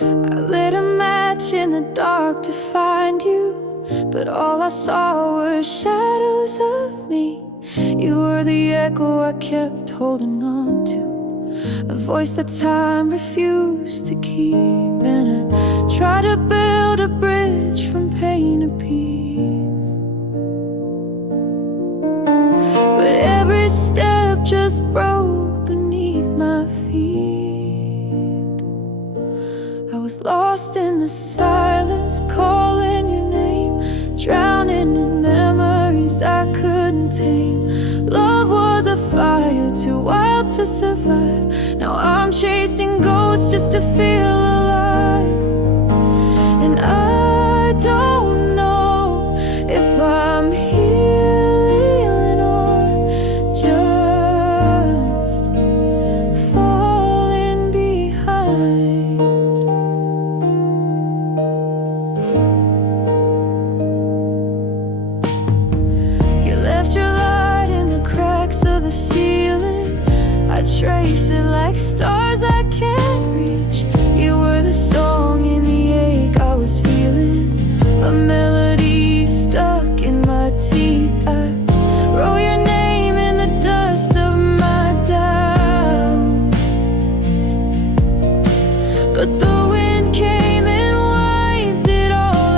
I lit a match in the dark to find you, but all I saw were shadows of me. You were the echo I kept holding on to, a voice that time refused to keep. And I tried to build a bridge from pain to peace, but every step just broke beneath my feet. I was lost in the silence, calling your name, drowning in memories I couldn't tame. Love was a fire too wild to survive. Now I'm chasing ghosts just to feel alive. And I don't know if I'm healing or just falling behind. You left your light in the cracks of the ceiling. I trace it like stars I can't reach. You were the song in the ache I was feeling, a melody stuck in my teeth. I wrote your name in the dust of my doubt, but the wind came and wiped it all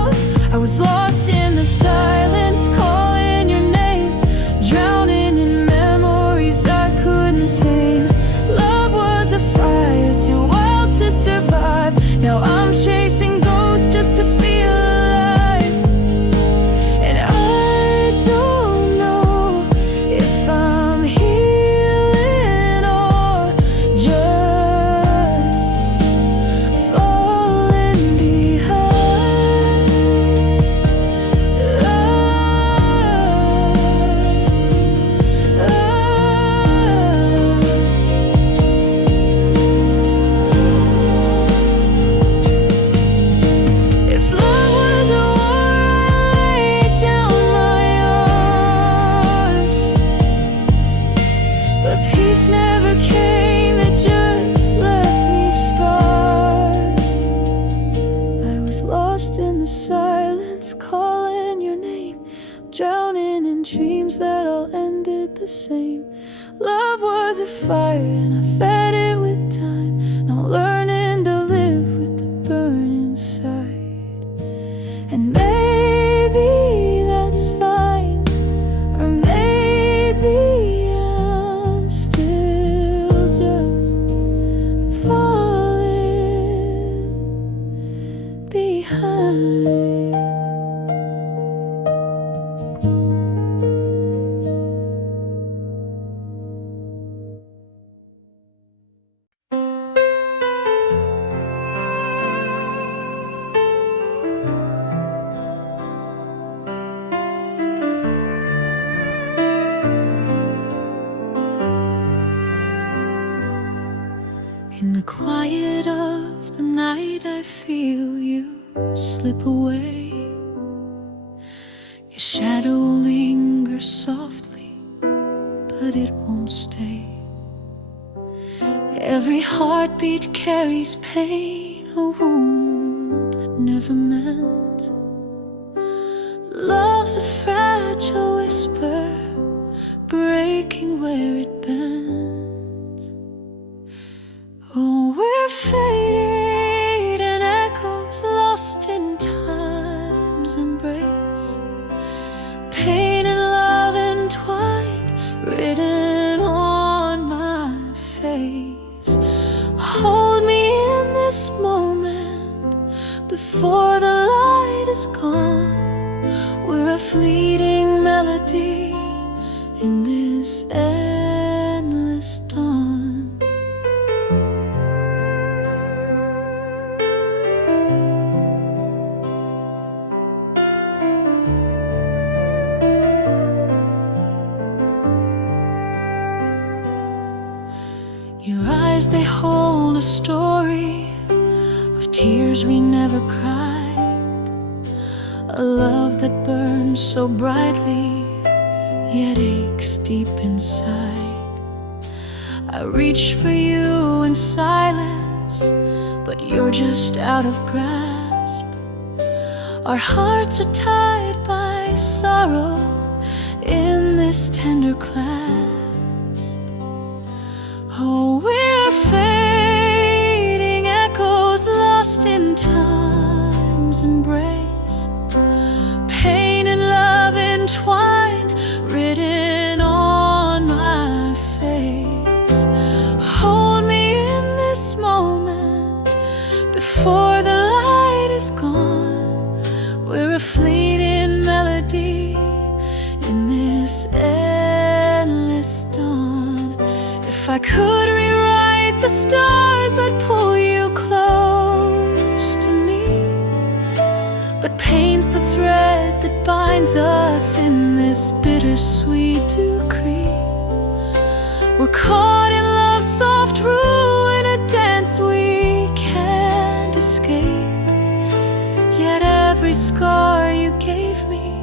out. I was lost in the silence, calling your name, drowning in memories I couldn't tame. Love was a fire too wild to survive. Now I'm chasing ghosts just to feel alive. And I don't know if I'm healing or just falling behind. If love was a war, I laid down my arms, but peace never came, it just left me scars. I was lost in the silence, calling your name, drowning in dreams that all ended the same. Love was a fire and I fed it with time. Now learning to live with the burn inside. And maybe that's fine, or maybe I'm still just falling behind. In the quiet of the night, I feel you slip away. Your shadow lingers softly, but it won't stay. Every heartbeat carries pain, a wound that never meant. Love's a fragile whisper, breaking where it bends. Oh, we're faded and echoes lost in time's embrace. Pain and love entwined, written on my face. Hold me in this moment before the light is gone. We're a fleeting melody in this endless dawn. Your eyes, they hold a story of tears we never cried, a love that burns so brightly, yet aches deep inside. I I reach for you in silence, but you're just out of grasp. Our hearts are tied by sorrow in this tender clasp. Oh, we're fading echoes lost in time's embrace. Pain and love entwined, written on my face. Hold me in this moment before the light is gone. We're a fleeting melody in this endless dawn. If I could rewrite the stars, I'd pull you close to me. But pain's the thread that binds us in this bittersweet decree. We're caught in love's soft rule, in a dance we can't escape. Yet every scar you gave me,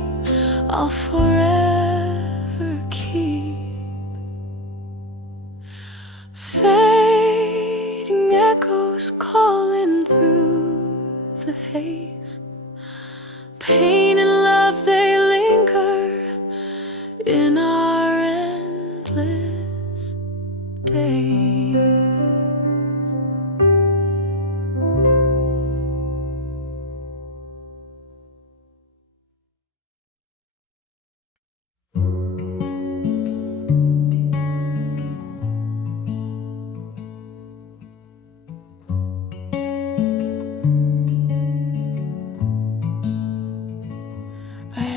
I'll forever keep. Fading echoes calling through the haze. Pain and love, they linger in our endless days.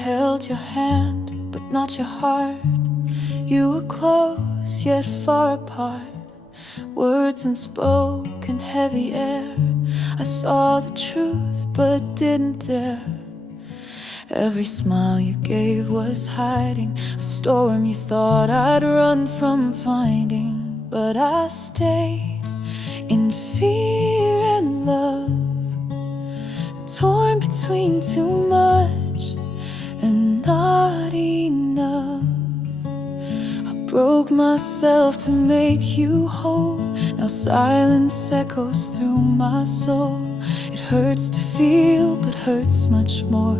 Held your hand, but not your heart. You were close, yet far apart. Words unspoken, heavy air. I saw the truth, but didn't dare. Every smile you gave was hiding a storm you thought I'd run from finding. But I stayed in fear and love, torn between too much and not enough. I broke myself to make you whole. Now silence echoes through my soul. It hurts to feel, but hurts much more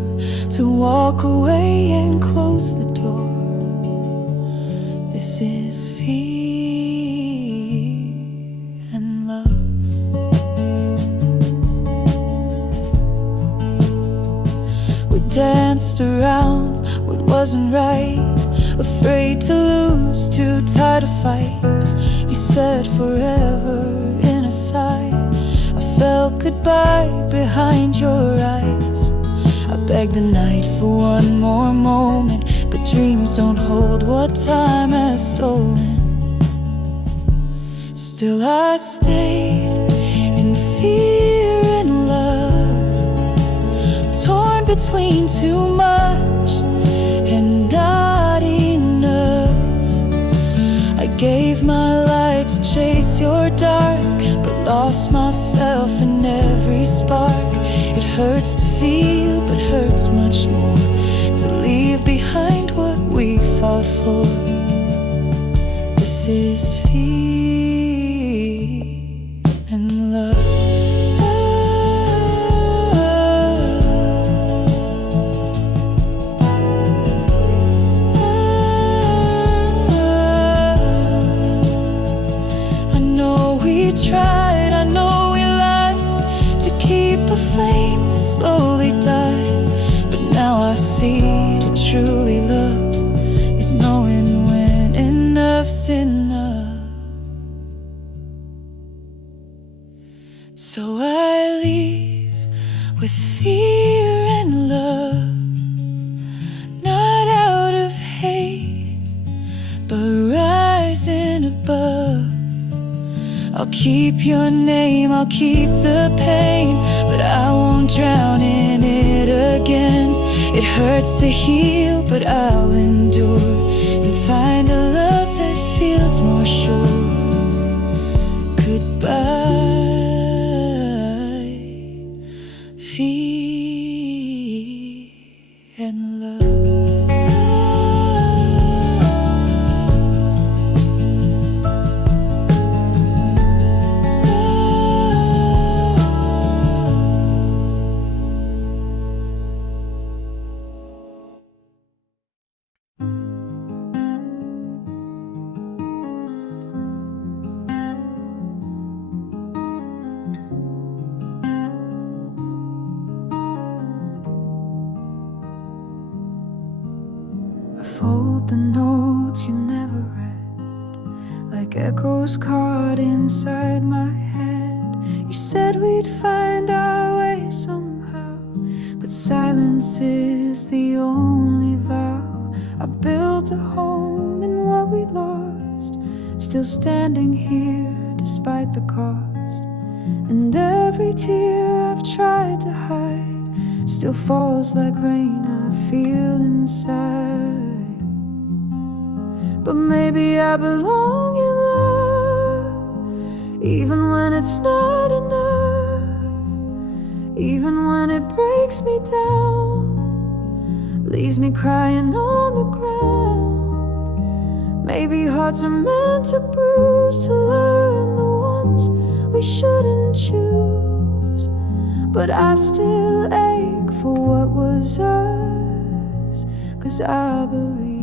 to walk away and close the door. This is fear and love. Danced around what wasn't right, afraid to lose, too tired to fight. You said forever in a sigh. I felt goodbye behind your eyes. I begged the night for one more moment, but dreams don't hold what time has stolen. Still I stayed in fear and love, torn between too much and not enough. I gave my light to chase your dark, but lost myself in every spark. It hurts to feel, but hurts much more to leave behind what we fought for. This is fear and love. Tried, I know we lied to keep a flame that slowly died. But now I see to truly love is knowing when enough's enough. So I leave with fear and love, not out of hate, but rising above. I'll keep your name, I'll keep the pain, but I won't drown in it again. It hurts to heal, but I'll endure and find a love that feels more sure. Goodbye, fear and love. wrote the notes you never read, like echoes caught inside my head. You said we'd find our way somehow, but silence is the only vow. I built a home in what we lost, still standing here despite the cost. And every tear I've tried to hide still falls like rain I feel inside. But maybe I belong in love, even when it's not enough, even when it breaks me down, leaves me crying on the ground. Maybe hearts are meant to bruise, to learn the ones we shouldn't choose. But I still ache for what was us, 'cause I believe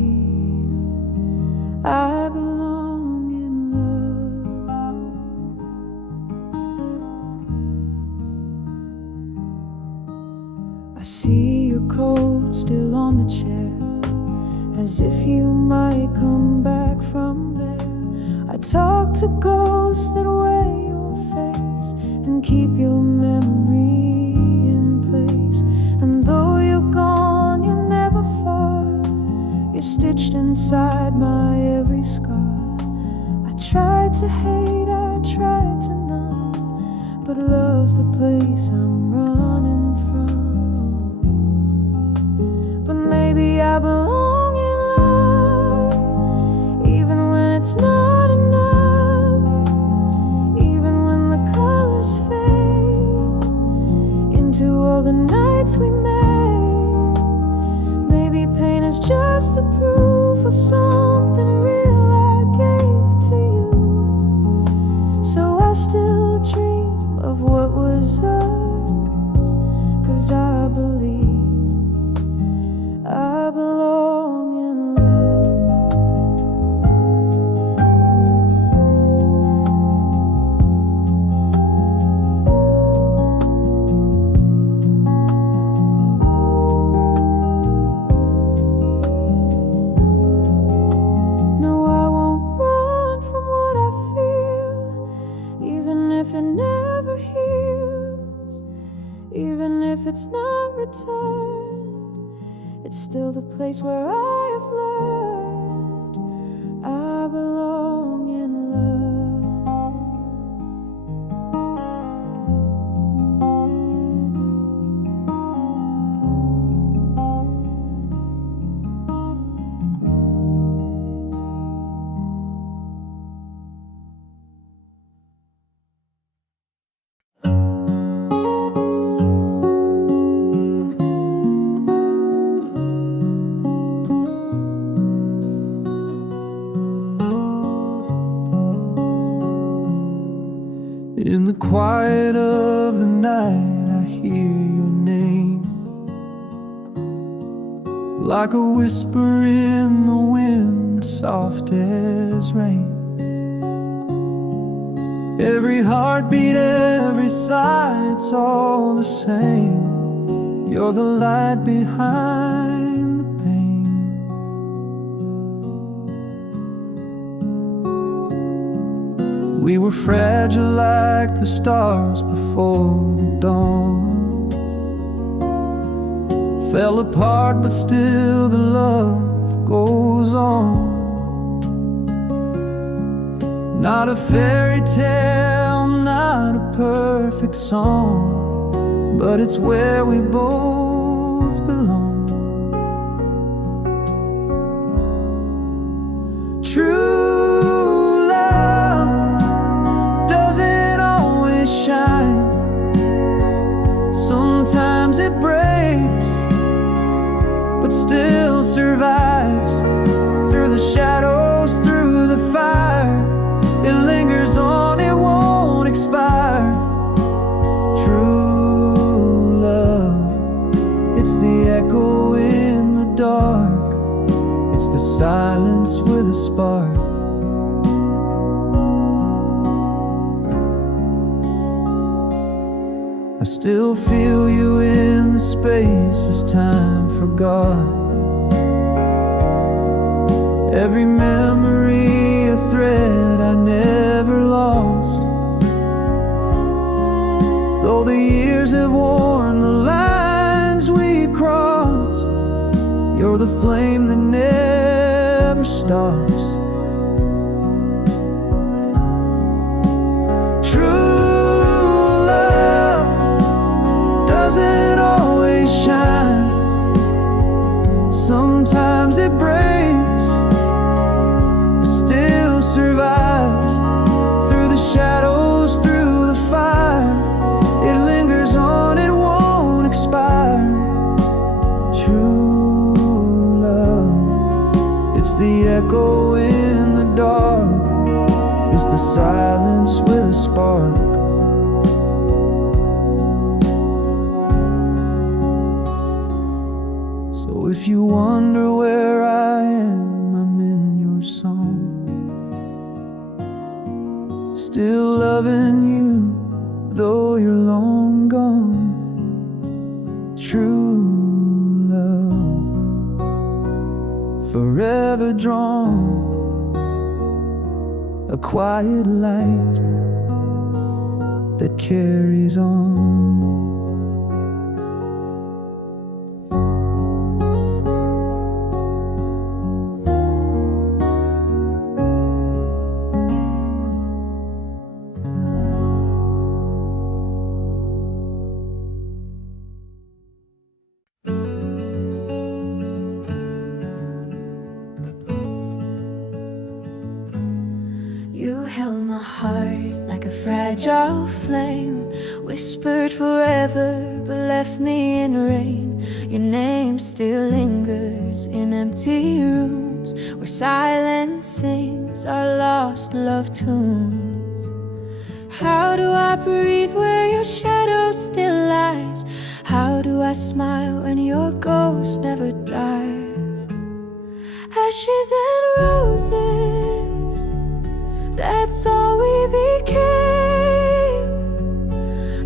I belong in love. I see your coat still on the chair, as if you might come back from there. I talk to ghosts that wear your face and keep your memory in place. And though you're gone, you're never far, you're stitched inside my every scar. I tried to hate, I tried to numb, but love's the place I'm running from. But maybe I belong in love, even when it's not enough, even when the colors fade into all the nights we made. Maybe pain is just the proof of something real I gave to you. So I still dream of what was us, 'cause I believe I belong in love. No, I won't run from what I feel, even if it never heals, even if it's not returned. It's still the place where I have learned I belong in love. In the quiet of the night, I hear your name, like a whisper in the wind, soft as rain. Every heartbeat, every sigh, it's all the same. You're the light behind the pain. We were fragile like the stars before the dawn. Fell apart, but still the love goes on. Not a fairy tale, not a perfect song, but it's where we both belong. True shine. Sometimes it breaks, but still survives. Through the shadows, through the fire, it lingers on, it won't expire. True love, it's the echo in the dark, it's the silence with a spark. I still feel you in the space as time forgot. every memory a thread I never lost. Though the years have worn the lines we crossed, you're the flame that never stops. Sometimes it breaks, but still survives. Through the shadows, through the fire, it lingers on, it won't expire. True love, it's the echo in the dark, it's the silence with a spark. So if you wonder where I am, I'm in your song, still loving you, though you're long gone. True love, forever drawn, a quiet light that carries on. You held my heart like a fragile flame, whispered forever but left me in rain. Your name still lingers in empty rooms where silence sings our lost love tunes. How do I breathe where your shadow still lies? How do I smile when your ghost never dies? Ashes and roses, that's all we became.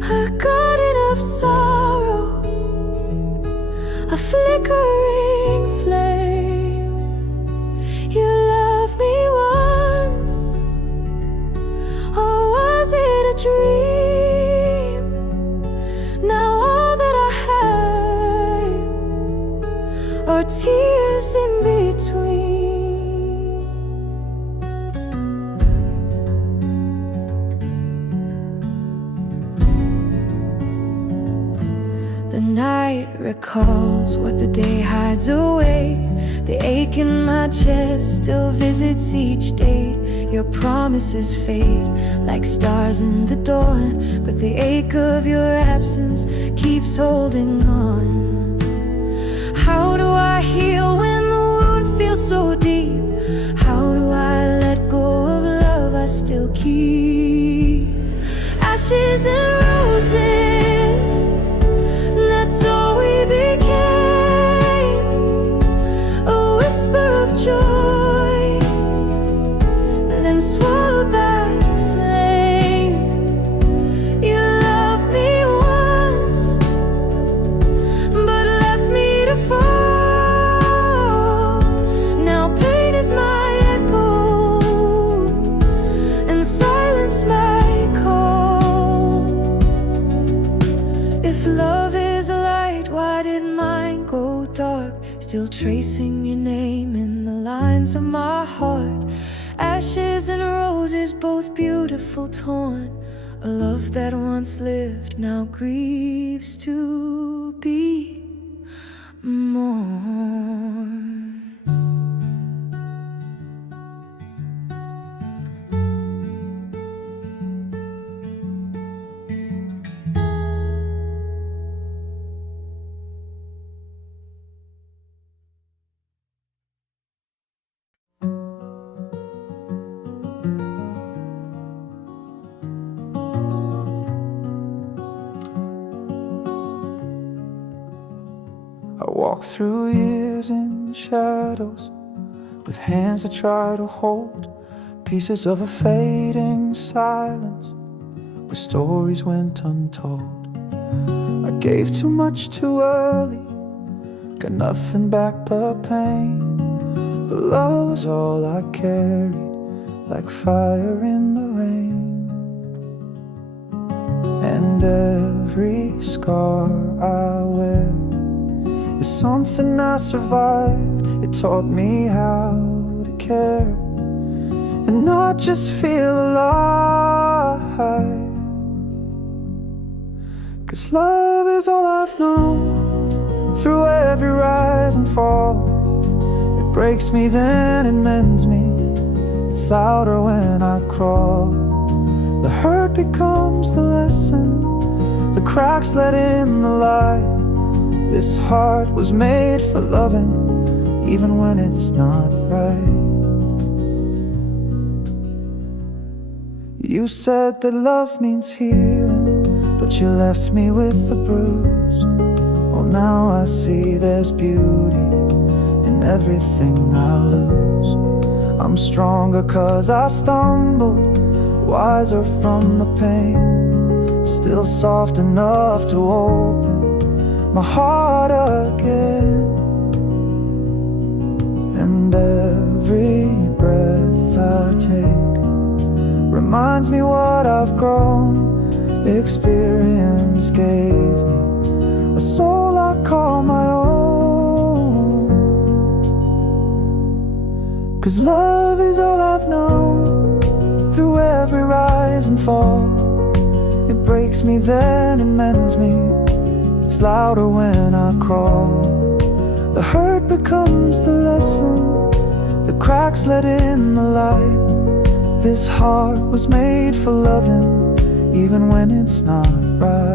A garden of sorrow, a flickering flame. You loved me once, or was it a dream? Now all that I have are tears in between. The night recalls what the day hides away. The ache in my chest still visits each day. Your promises fade like stars in the dawn, but the ache of your absence keeps holding on. How do I heal when the wound feels so deep? How do I let go of love I still keep? Ashes and roses, that's all we became. A whisper of joy, then swallowed by flame. You loved me once, but left me to fall. Now pain is my echo, and silence my call. If love is a light, why did mine go dark? Still tracing your name in the lines of my heart. Ashes and roses, both beautiful, torn. A love that once lived now grieves to be mourned. I walk through years in shadows, with hands that try to hold pieces of a fading silence, where stories went untold. I gave too much too early, got nothing back but pain. But love was all I carried, like fire in the rain. And every scar I wear is something I survived. It taught me how to care and not just feel alive. 'Cause love is all I've known, through every rise and fall. It breaks me, then it mends me. It's louder when I crawl. The hurt becomes the lesson, the cracks let in the light. This heart was made for loving, even when it's not right. You said that love means healing, but you left me with the bruise. Well, now I see there's beauty in everything I lose. I'm stronger 'cause I stumbled, wiser from the pain, still soft enough to open my heart again. And every breath I take reminds me what I've grown. Experience gave me a soul I call my own. 'Cause love is all I've known, through every rise and fall. It breaks me, then it mends me. It's louder when I crawl. The hurt becomes the lesson, the cracks let in the light. This heart was made for loving, even when it's not right.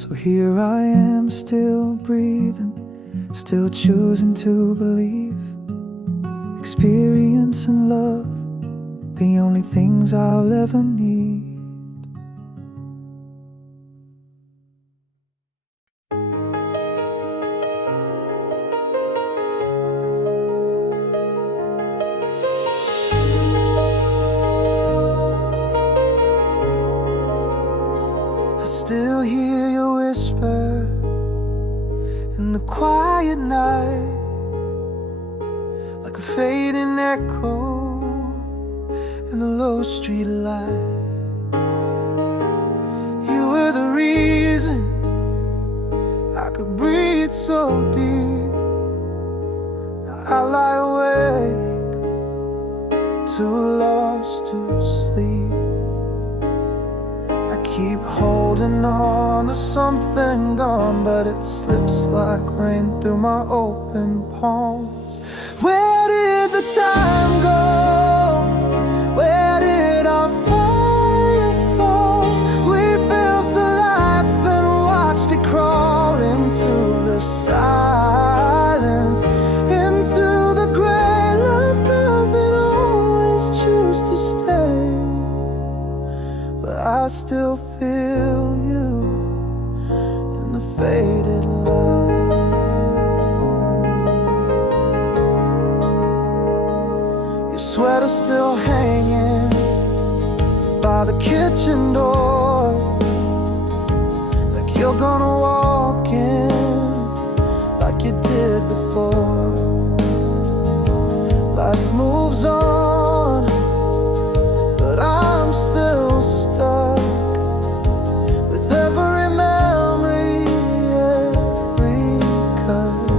So here I am, still breathing, still choosing to believe. Experience and love, the only things I'll ever need. I still hear your whisper in the quiet night, like a fading echo in the low street light. You were the reason I could breathe so deep. Now I lie awake, too lost to sleep. I keep holding on to something gone, but it slips like rain through my open palms. Where did the time go? Where did our fire fall? We built a life, then watched it crawl into the silence, into the gray. Love doesn't always choose to stay, but I still feel you in the faded light. Your sweater still hanging by the kitchen door, like you're gonna walk in, like you did before. Life moves on, but I'm still stuck with every memory, every cut.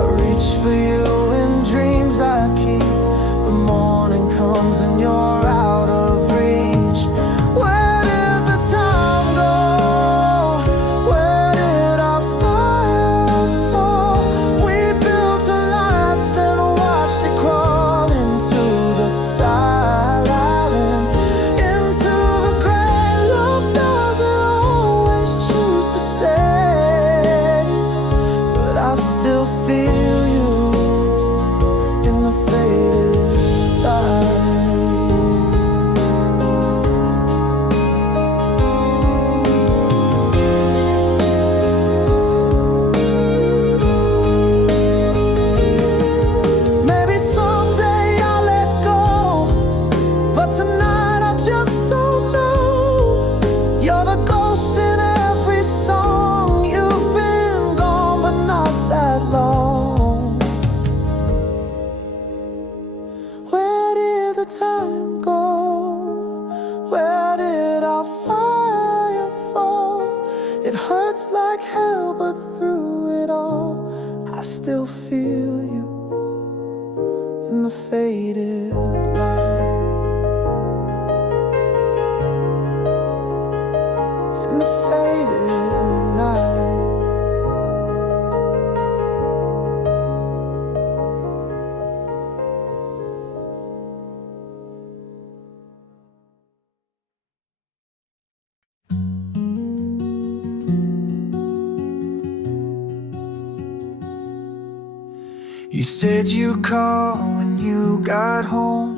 I reach for you in dreams I keep. The morning comes and you're out of reach. Where did the time go? Where did our fire fall? We built a life, then watched it crawl into the silence, into the gray. Love doesn't always choose to stay, but I still feel you in the faded light. You said you'd call when you got home,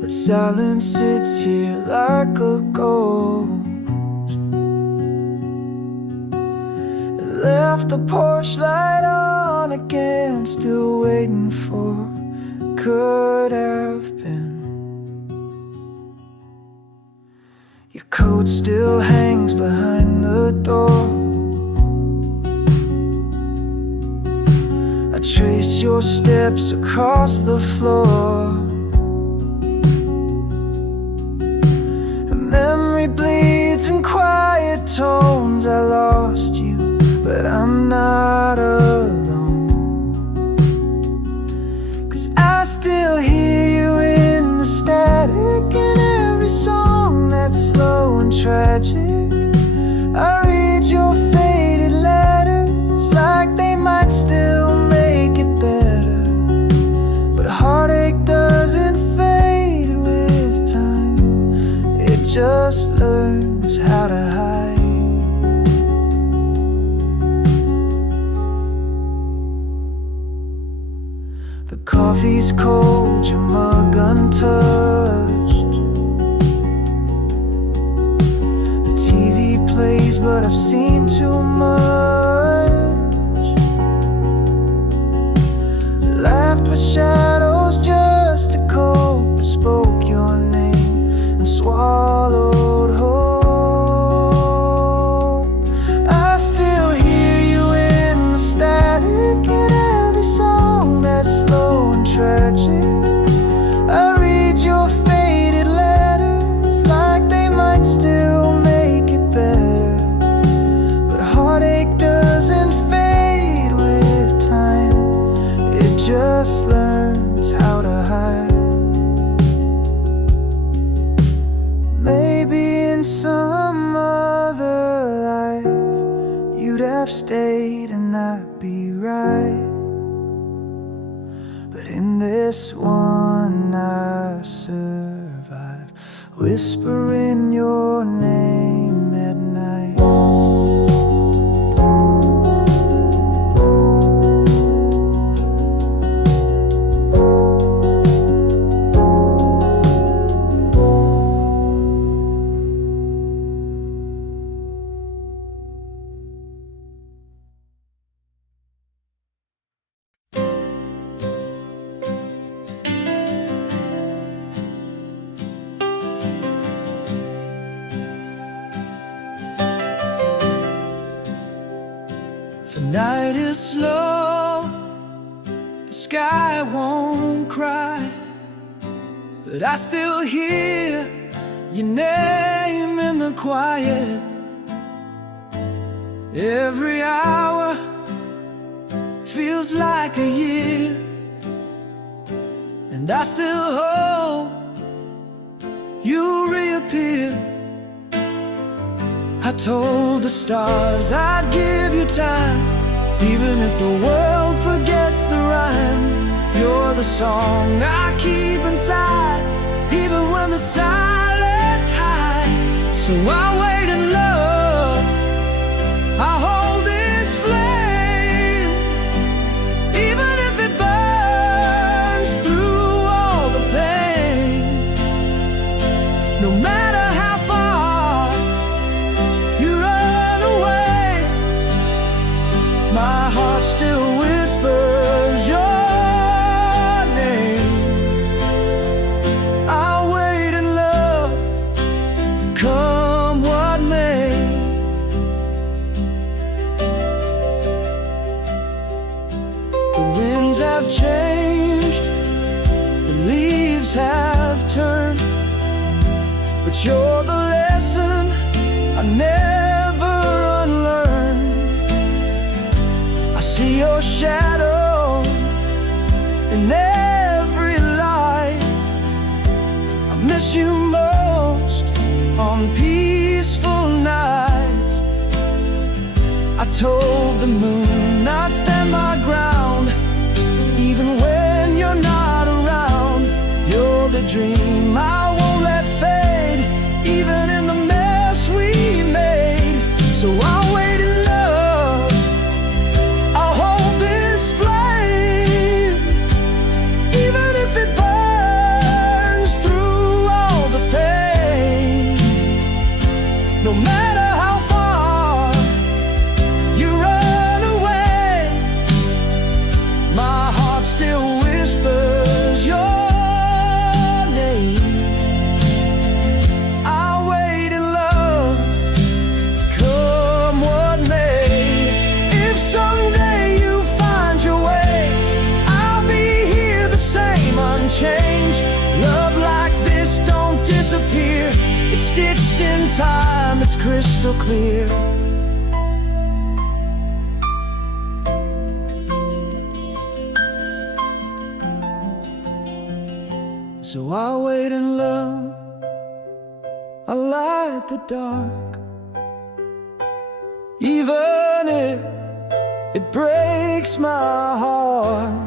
but silence sits here like a ghost. It left the porch light on again, still waiting for could have been. Your coat still hangs behind the door. I trace your steps across the floor. A memory bleeds in quiet tones. I lost you, but I'm not alone. 'Cause I still hear you in the static in every song that's slow and tragic. I read your faded letters like they might still make it better, but heartache doesn't fade with time. It just learns how to hide. The coffee's cold, your mug untouched. The TV plays, but I've seen too much. Laughed with shadows just to cope. Spoke your name and swallowed hope. I still hear you in the static in every song that's slow and tragic. I read your faded letters like they might still make it better, but heartache doesn't fade with time. It just learns how to hide. Maybe in some other life you'd have stayed and I'd be right, but in this one I survive, whispering your name at night. The night is slow, the sky won't cry, but I still hear your name in the quiet. Every hour feels like a year, and I still hope you reappear. I told the stars I'd give you time, even if the world forgets the rhyme. You're the song I keep inside, even when the silence high. So I wait in love, I hold this flame, even if it burns through all the pain. No matter how far you run away, my heart still whispers your name. I'll wait in love, come what may. The winds have changed, the leaves have turned, but you're the lesson I never unlearned. I see your shadow in every light. I miss you most on peaceful nights. I told the moon I'd stand my ground, even when you're not around. You're the dream I won't let fade, even in the mess we made. So I'll wait in love, crystal clear. So I'll wait in love, I'll light the dark, even if it breaks my heart.